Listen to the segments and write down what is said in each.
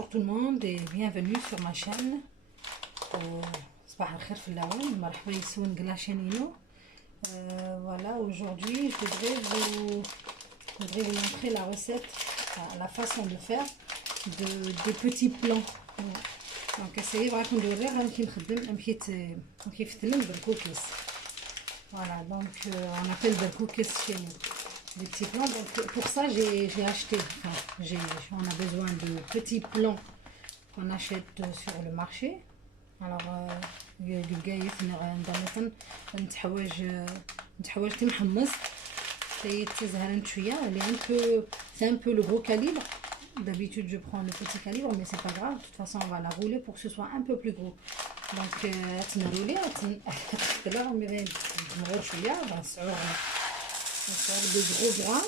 Bonjour tout le monde et bienvenue sur ma chaîne. صباح الخير في العون مرحبا يسون Glachanino. Voilà, aujourd'hui je voudrais vous montrer la recette, la façon de faire des petits plans. Donc essayez vraiment de voir un petit Voilà, donc on appelle berkoukis chez nous. Des petits plans. Donc pour ça j'ai acheté, on a besoin de petits plans qu'on achète sur le marché. Alors الجاية عندنا نتحواج محمص تزهرن شوية اللي c'est un peu le gros calibre. D'habitude je prends le petit calibre mais c'est pas grave, de toute façon on va la rouler pour que ce soit un peu plus gros. Donc تنرولي تلا مي نغور شوية de gros bras.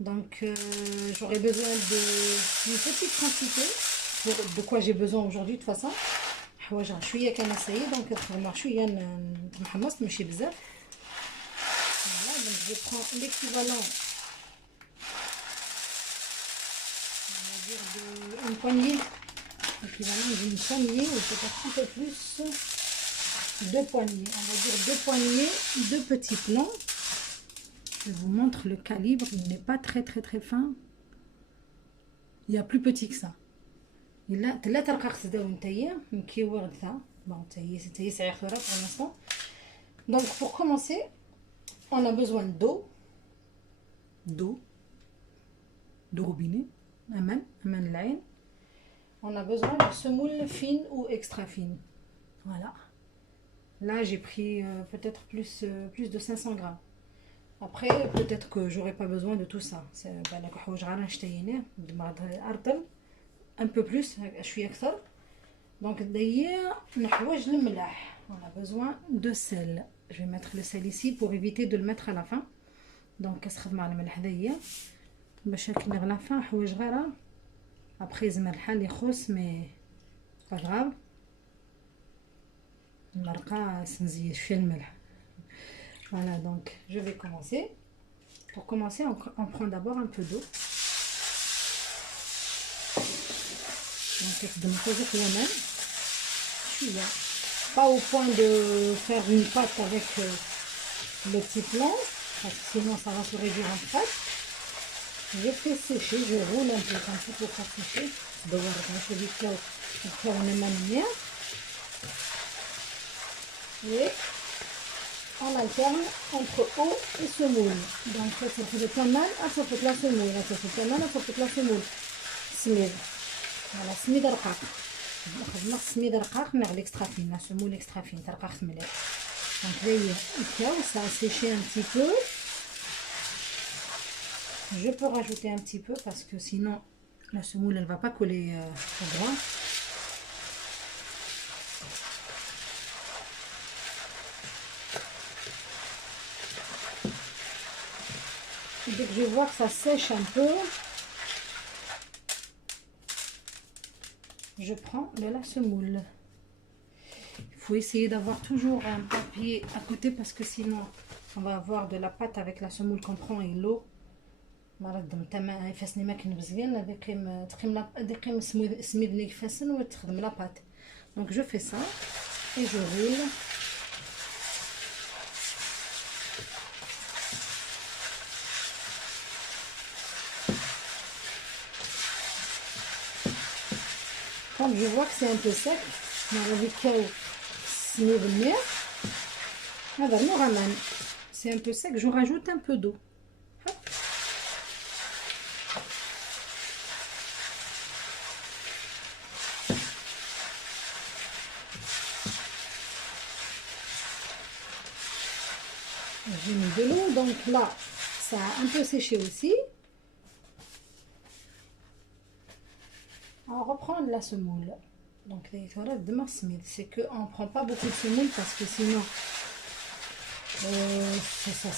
Donc j'aurai besoin d'une petite quantité. De quoi j'ai besoin aujourd'hui de toute façon. حوايج شويه كنسيي دونك نخدم شويه محمص ماشي بزاف. Voilà, donc je prends l'équivalent d'une poignée, d'une poignée ou peut-être un peu plus, deux poignées, on va dire deux poignées de petits plans. Je vous montre le calibre, il n'est pas très fin, il y a plus petit que ça. لا ثلاثة رقاق تزداو نتايا مكيوه غدها بون تاهي صغير خضرا pour l'instant. Donc pour commencer on a besoin d'eau robinet aman العين. On a besoin de semoule fine ou extra fine. Voilà, là j'ai pris peut-être plus de 500 grammes. Après peut-être que j'aurai pas besoin de tout ça. C'est بالك حوايج غير نشتيناه أرطل un peu plus, شويه اكثر. Donc d'ailleurs نحواج الملح. On a besoin de sel. Je vais mettre le sel ici pour éviter de le mettre à la fin. Donc كنستخدم على الملح هذايا باش كي نغلى فيها حوايج غيره. Après الملح اللي يخص مي pas grave. المرقه سنزيد شويه الملح. Voilà, donc je vais commencer. Pour commencer on prend d'abord un peu d'eau. Pas au point de faire une pâte avec le petit plan, parce que sinon ça va se réduire en pâte. Je fais sécher, je roule un peu comme ça pour faire sécher. Et on alterne entre eau et semoule. Donc ça fait le tamal, ça fait la semoule, ça fait le tamal, ça fait la semoule. Voilà, سميد رقاق. خدمنا سميد رقاق مع l'extra fine, la semoule extra fine, رقاق مليح. Donc là, ça a séché un petit peu. Je peux rajouter un petit peu parce que sinon la semoule elle va pas coller au gras. Et dès que je vois que ça sèche un peu, je prends de la semoule. Il faut essayer d'avoir toujours un papier à côté parce que sinon on va avoir de la pâte avec la semoule qu'on prend et l'eau. Donc je fais ça et je roule. Quand je vois que c'est un peu sec, c'est un peu sec, je rajoute un peu d'eau. J'ai mis de l'eau, donc là, ça a un peu séché aussi. On reprend de la semoule. Donc c'est qu'on ne prend pas beaucoup de semoule parce que sinon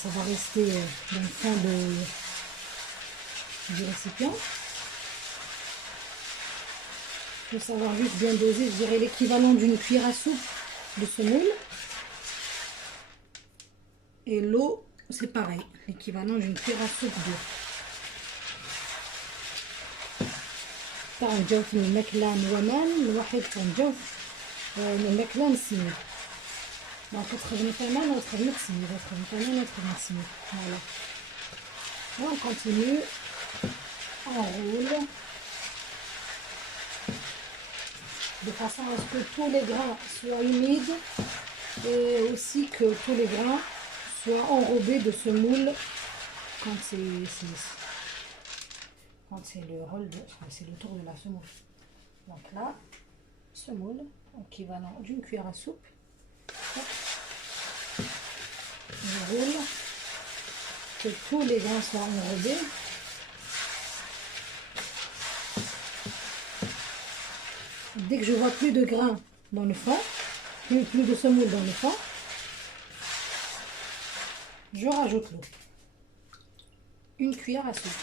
ça va rester dans le fond du récipient. Il faut savoir juste bien doser, je dirais l'équivalent d'une cuillère à soupe de semoule. Et l'eau c'est pareil, l'équivalent d'une cuillère à soupe d'eau. نختار نجاوب من الماكله نوامان الواحد نجاوب من الماكله نسميد دونك تخدم ثمن وتخدم تسميد تخدم ثمن وتخدم تسميد فوالا on continue on roule de façon à ce que tous les grains soient humides et aussi que tous les grains soient enrobés de ce moule quand c'est le rôle de, c'est le tour de la semoule. Donc là, semoule équivalent d'une cuillère à soupe. Je roule que tous les grains soient enrobés. Dès que je vois plus de grains dans le fond, plus de semoule dans le fond, je rajoute l'eau. Une cuillère à soupe.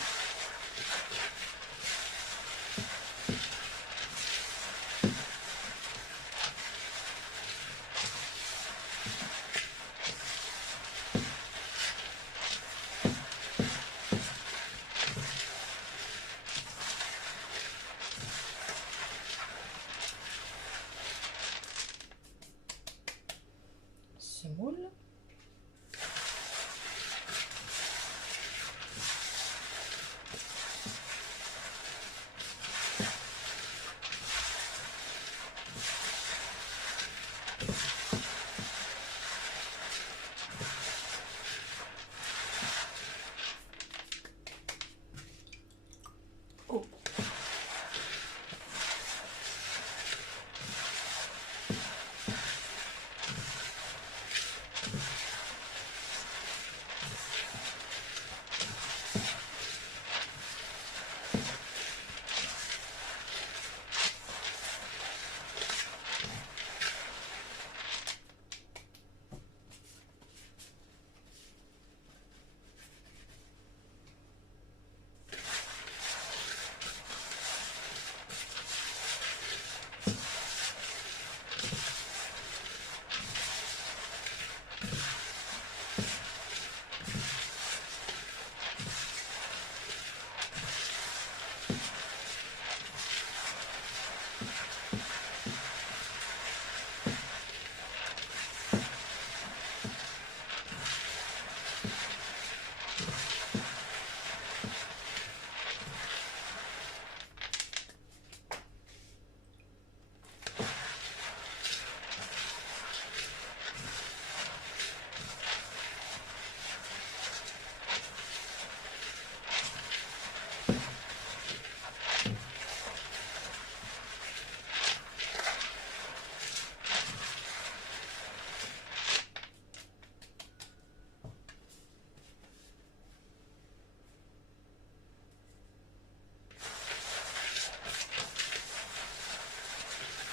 Semoule. Oh.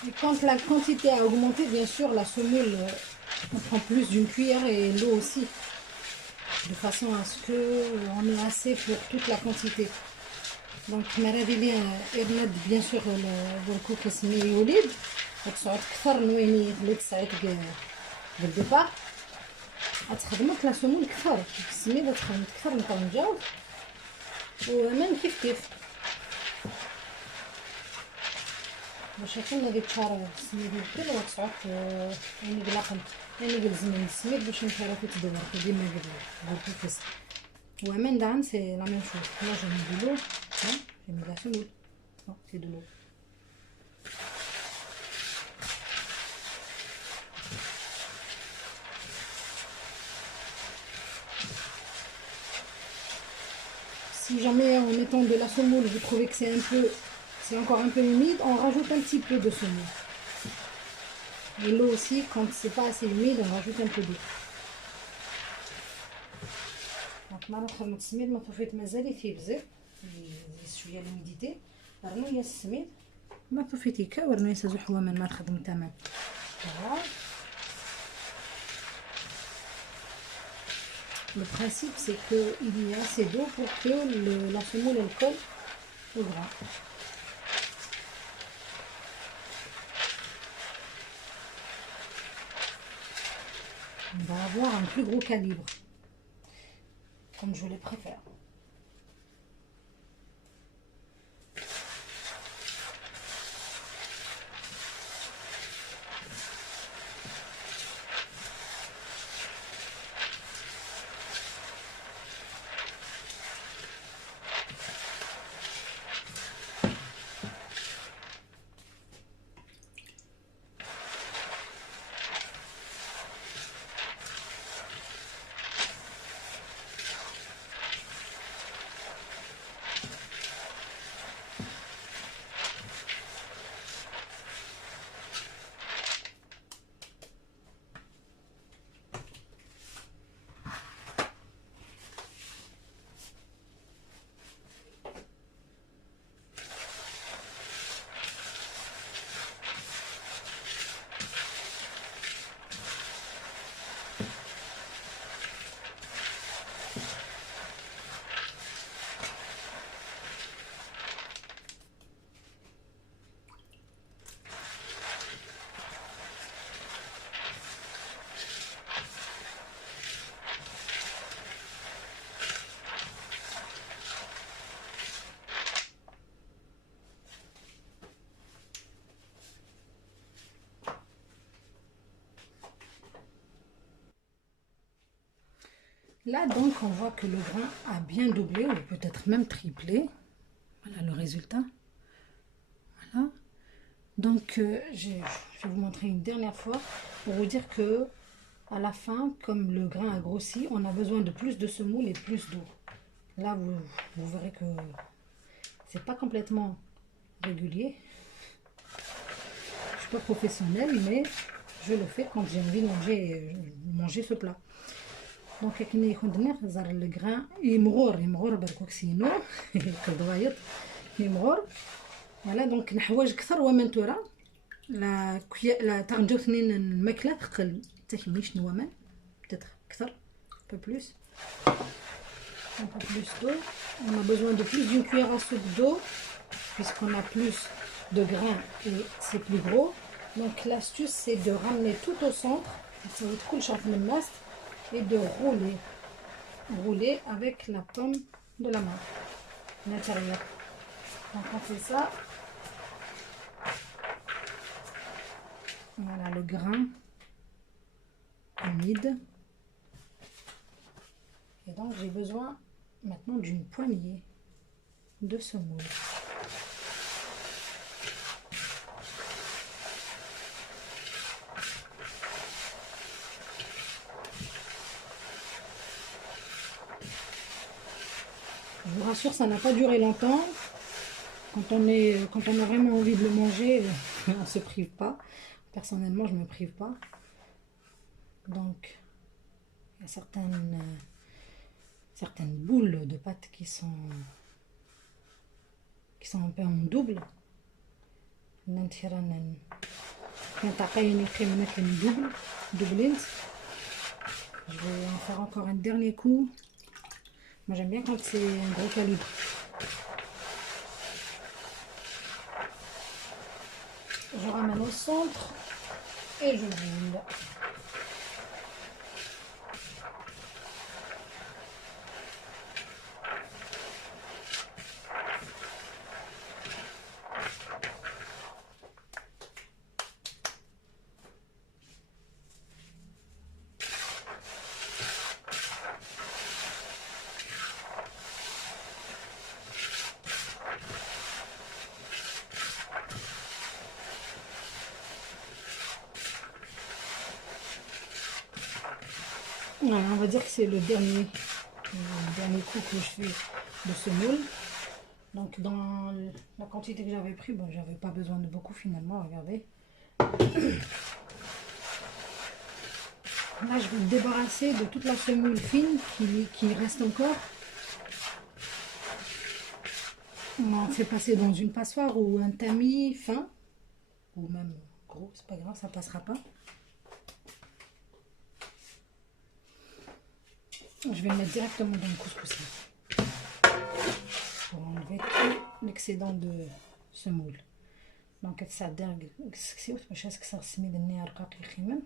Et quand la quantité a augmenté, bien sûr, la semoule, on prend plus d'une cuillère et l'eau aussi. De façon à ce qu'on ait assez pour toute la quantité. Donc, مرافيلي إرناد bien sûr بالكوك كسمي يوليد وتسعود كثر نويني اللي تسعيت بالديبار غتخدمك لا سمول كثر السميد غتخدم كثر نبقاو نجاوب ومن كيف باش يكون هادي الشهر السميد يبدل وتسعود يعني قلاقن يعني قلزمن السميد باش نحرفو تدور ديما بالكوكس ومن دعم سي لا ميم شوز là j'ai mis de l'eau j'ai mis la semoule non c'est de l'eau si jamais en mettant de la semoule vous trouvez que c'est encore un peu humide, on rajoute un petit peu de semoule. Et l'eau aussi, quand c'est pas assez humide, on rajoute un peu d'eau. Donc ما نخرج من السميد ما طفيت مازال يثيبزر شويه الهوميديتي رانو يا السميد ما طفيتي كا ورنا يسازو حواما ما نخدم تمام voilà. Le principe c'est que il y a assez d'eau pour que la semoule elle colle au grain. On va avoir un plus gros calibre comme je les préfère. Là, donc, on voit que le grain a bien doublé, ou peut-être même triplé. Voilà le résultat. Voilà. Donc, je vais vous montrer une dernière fois pour vous dire que à la fin, comme le grain a grossi, on a besoin de plus de semoule et plus d'eau. Là, vous verrez que c'est pas complètement régulier. Je suis pas professionnelle, mais je le fais quand j'ai envie de manger ce plat. Donc, le grain يمغور بركوك سينو كضوايط يمغور. Voilà, donc نحواج كثر ومن ترى لا تنجو اثنين الماكله ثقل تكميش نوامن peut-être كثر un peu plus d'eau. On a besoin de plus d'une cuillère à soupe d'eau puisqu'on a plus de grains et c'est plus gros. Donc l'astuce c'est de ramener tout au centre, ça va être cool et de rouler avec la paume de la main à l'intérieur. Donc on fait ça. Voilà le grain humide. Et donc j'ai besoin maintenant d'une poignée de semoule. Je vous rassure, ça n'a pas duré longtemps. Quand on a vraiment envie de le manger, on ne se prive pas. Personnellement, je ne me prive pas. Donc, il y a certaines boules de pâte qui sont un peu en double. Je vais en faire encore un dernier coup. Moi j'aime bien quand c'est un gros calibre. Je ramène au centre et je roule. Voilà, on va dire que c'est le dernier coup que je fais de semoule. Donc dans la quantité que j'avais pris, bon, j'avais pas besoin de beaucoup finalement, regardez. Là je vais me débarrasser de toute la semoule fine qui reste encore. On en fait passer dans une passoire ou un tamis fin, ou même gros, c'est pas grave, ça passera pas. Je vais le mettre directement dans le couscous pour enlever tout l'excédent de semoule. Donc ça dingue, c'est باش كسر السميد النية رقاق يخيمن.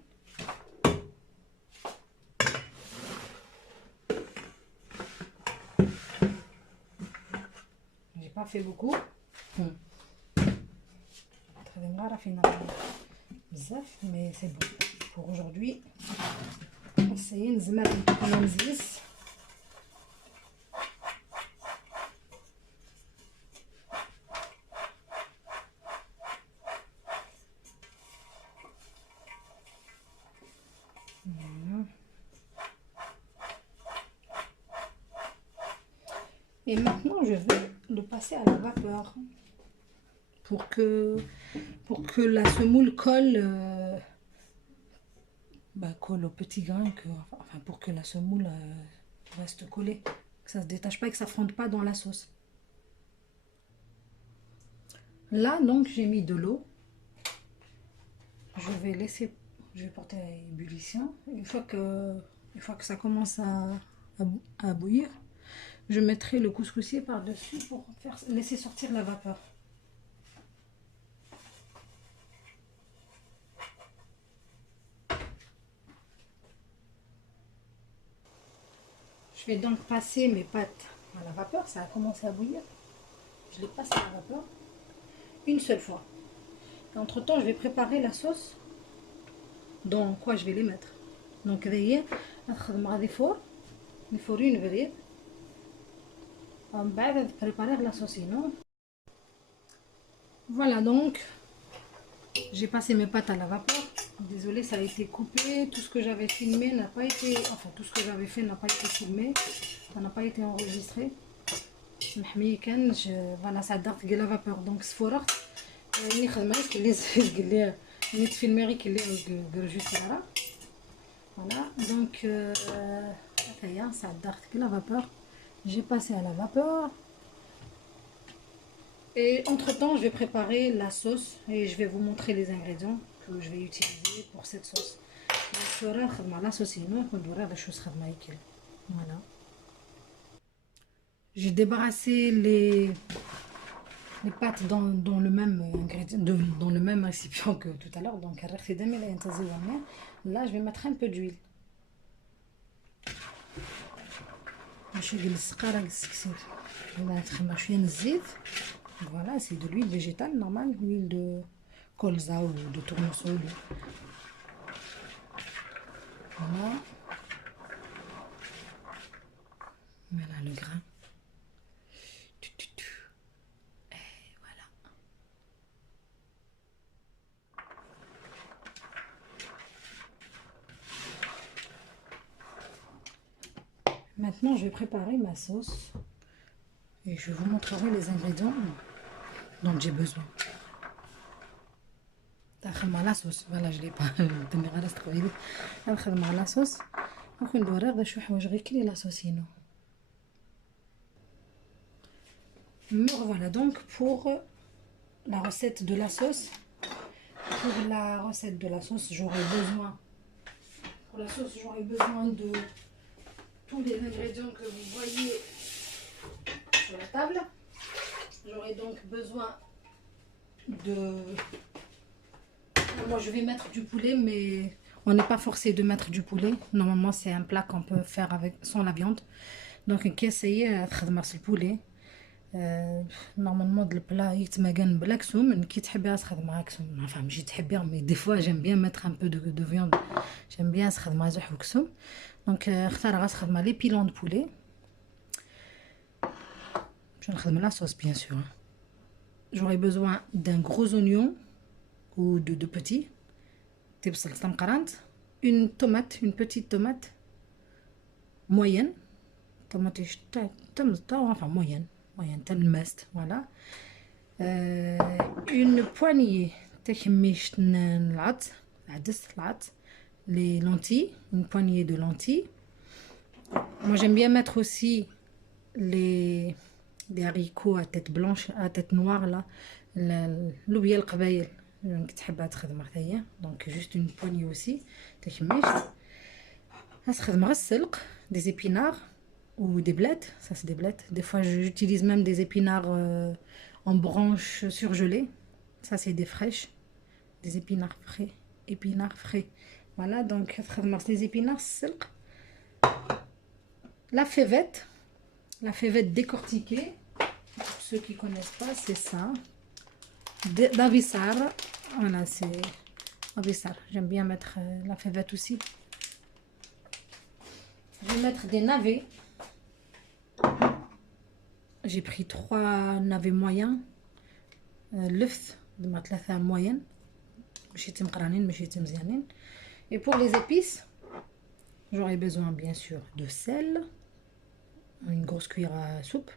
J'ai pas fait beaucoup. Mais c'est bon pour aujourd'hui. Essayer نزمر انا مزيس. Et maintenant je vais le passer à la vapeur pour que la semoule colle colle au petit grain, enfin pour que la semoule reste collée, que ça se détache pas et que ça fonde pas dans la sauce. Là donc j'ai mis de l'eau, je vais porter à ébullition. Une fois que ça commence à bouillir, je mettrai le couscoussier par dessus pour laisser sortir la vapeur. Je vais donc passer mes pâtes à la vapeur. Ça a commencé à bouillir. Je les passe à la vapeur une seule fois. Entre temps, je vais préparer la sauce. Dans quoi je vais les mettre. Donc, voyez, نخدم غادي فور نفوري نبريد ومن بعد بريبارير لا saucino. Voilà donc j'ai passé mes pâtes à la vapeur. Désolée, ça a été coupé. Tout ce que j'avais filmé n'a pas été, enfin tout ce que j'avais fait n'a pas été filmé, ça n'a pas été enregistré. Voilà, ça date de la vapeur donc c'est fort. اللي خدمت كلي زيد قال لي ملي تفيلمي كلي juste là. Voilà donc ça date de la vapeur. J'ai passé à la vapeur. Et entre temps, je vais préparer la sauce et je vais vous montrer les ingrédients que je vais utiliser pour cette sauce. La saucino, voilà. J'ai débarrassé les pâtes dans le même ingrédient, dans le même récipient que tout à l'heure. Donc là, je vais mettre un peu d'huile. Je vais mettre voilà, c'est de l'huile végétale normale, l'huile de colza ou de tournesol. Voilà. Voilà le grain. Et voilà. Maintenant, je vais préparer ma sauce et je vous montrerai les ingrédients dont j'ai besoin. La sauce, voilà, je l'ai pas. La sauce. Me voilà donc pour la recette de la sauce. Pour la recette de la sauce, j'aurai besoin. Pour la sauce, j'aurai besoin de tous les ingrédients que vous voyez sur la table. J'aurai donc besoin de... Moi je vais mettre du poulet, mais on n'est pas forcé de mettre du poulet. Normalement c'est un plat qu'on peut faire avec, sans la viande. Donc essayer de poulet. Normalement le plat يتمكن بالكسوم كي تحبيها تخدمها كسوم. Enfin ماشي تحبيها mais des fois j'aime bien mettre un peu de viande. J'aime bien تخدمها زح وكسوم. Donc اختار غتخدمها les pilons de poulet. Je vais faire la sauce bien sûr. J'aurai besoin d'un gros oignon ou de petits. Une tomate, une petite tomate moyenne. Tomate enfin moyenne. Moyenne, voilà. Une poignée les lentilles, une poignée de lentilles. Moi j'aime bien mettre aussi des haricots à tête blanche, à tête noire là, l'oublia le qabaïl, donc juste une poignée aussi. Des épinards ou des blettes, ça c'est des blettes. Des fois j'utilise même des épinards en branches surgelées, ça c'est des fraîches, des épinards frais, Voilà donc les épinards, la févette décortiquée. Pour ceux qui connaissent pas, c'est ça. D'Avissar. Voilà, c'est Avissar. J'aime bien mettre la févette aussi. Je vais mettre des navets. J'ai pris 3 navets moyens. L'œuf de ma ثلاثة moyenne. Et pour les épices, j'aurai besoin bien sûr de sel, une grosse cuillère à soupe.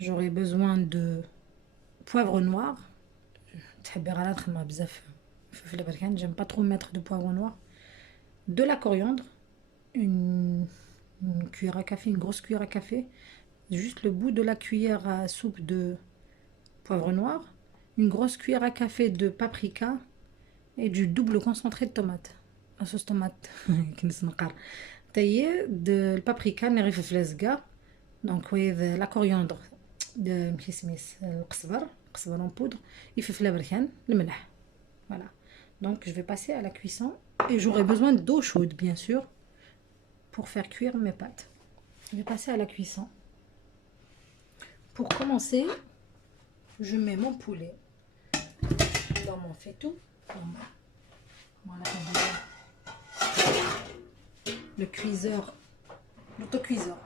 J'aurai besoin de poivre noir. J'aime pas trop mettre de poivre noir. De la coriandre, une cuillère à café, une grosse cuillère à café. Juste le bout de la cuillère à soupe de poivre noir. Une grosse cuillère à café de paprika et du double concentré de tomate. La sauce tomate. Taillé de paprika, donc oui, la coriandre, de القزبر en poudre, يفلفل بركان الملح. Voilà. Donc je vais passer à la cuisson et j'aurai besoin d'eau chaude bien sûr pour faire cuire mes pâtes. Je vais passer à la cuisson. Pour commencer, je mets mon poulet dans mon faitout. Voilà, le cuiseur l'autocuiseur.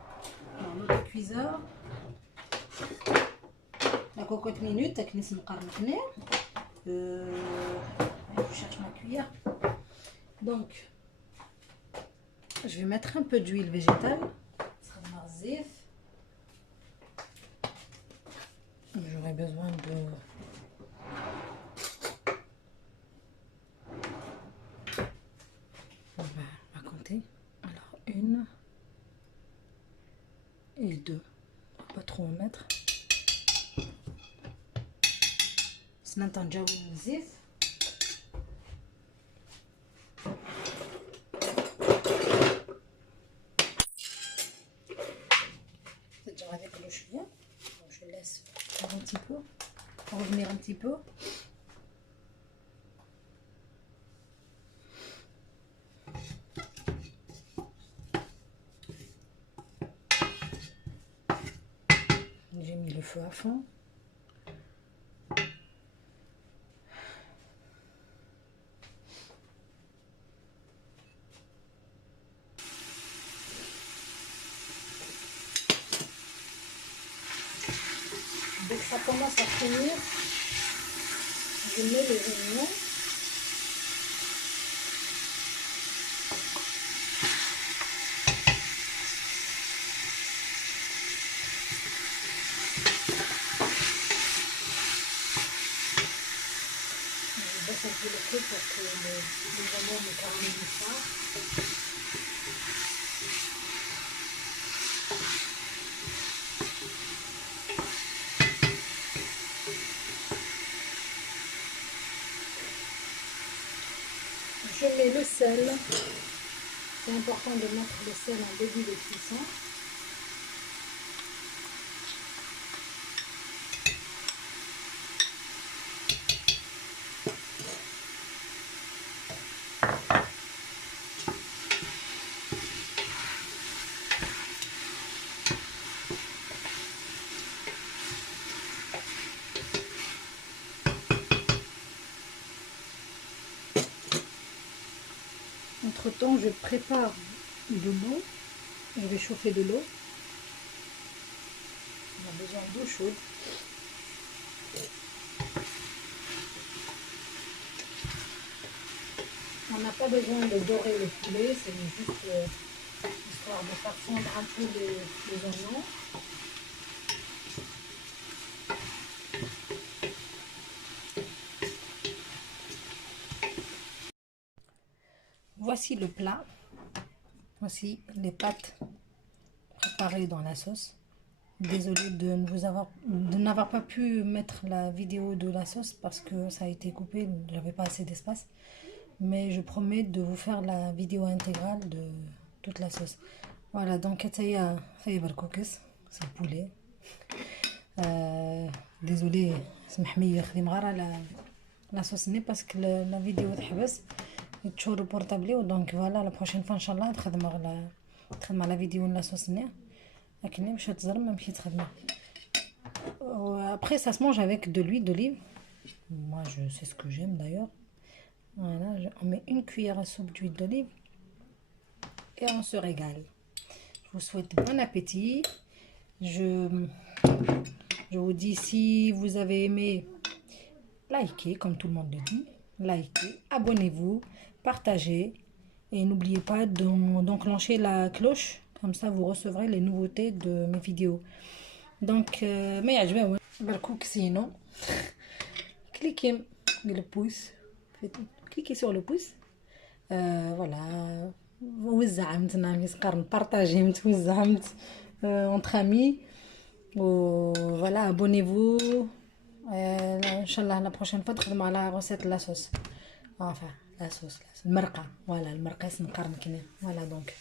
L'autocuiseur. La cocotte minute avec les je cherche ma cuillère. Donc, je vais mettre un peu d'huile végétale. J'aurai besoin de... On va compter. Alors, 1 et 2. Pas trop en mettre. سننطن جاو الزيت. déjà avec le cheveu. Je laisse faire un petit peu, revenir un petit peu. J'ai mis le feu à fond. Dès que ça commence à finir, je mets les oignons. Je baisse un peu le feu pour que les oignons ne caramélisent pas. Je mets le sel. C'est important de mettre le sel en début de cuisson. Entre temps, je prépare de l'eau. Je vais chauffer de l'eau. On a besoin d'eau chaude. On n'a pas besoin de dorer le poulet, c'est juste histoire de faire fondre un peu les oignons. Voici le plat. Voici les pâtes préparées dans la sauce. Désolée de n'avoir pas pu mettre la vidéo de la sauce parce que ça a été coupé, j'avais pas assez d'espace. Mais je promets de vous faire la vidéo intégrale de toute la sauce. Voilà, donc c'est le poulet. Désolée, la sauce n'est parce que la vidéo est toujours portable. Donc voilà, la prochaine fois, Inch'Allah, la vidéo de la sauce. Après, ça se mange avec de l'huile d'olive. Moi, je sais ce que j'aime d'ailleurs. Voilà, on met une cuillère à soupe d'huile d'olive et on se régale. Je vous souhaite bon appétit. Je vous dis, si vous avez aimé, likez, comme tout le monde le dit. Likez, abonnez-vous, partagez. Et n'oubliez pas d'enclencher la cloche. Comme ça, vous recevrez les nouveautés de mes vidéos. Donc, mais sinon, cliquez le pouce. Cliquez sur le pouce. Voilà. Partagez entre amis. Voilà, abonnez-vous. Inch'Allah, la prochaine fois, on va la recette de la sauce. Enfin, la sauce. Le marqa. Voilà, le marqa, c'est voilà, donc.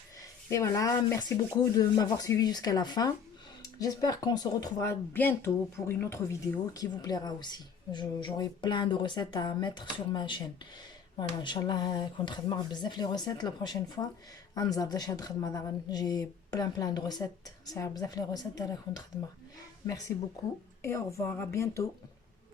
Et voilà, merci beaucoup de m'avoir suivi jusqu'à la fin. J'espère qu'on se retrouvera bientôt pour une autre vidéo qui vous plaira aussi. J'aurai plein de recettes à mettre sur ma chaîne. Voilà, Inch'Allah, les recettes la prochaine fois. J'ai plein de recettes. Ça a les recettes à la contre. Merci beaucoup et au revoir, à bientôt.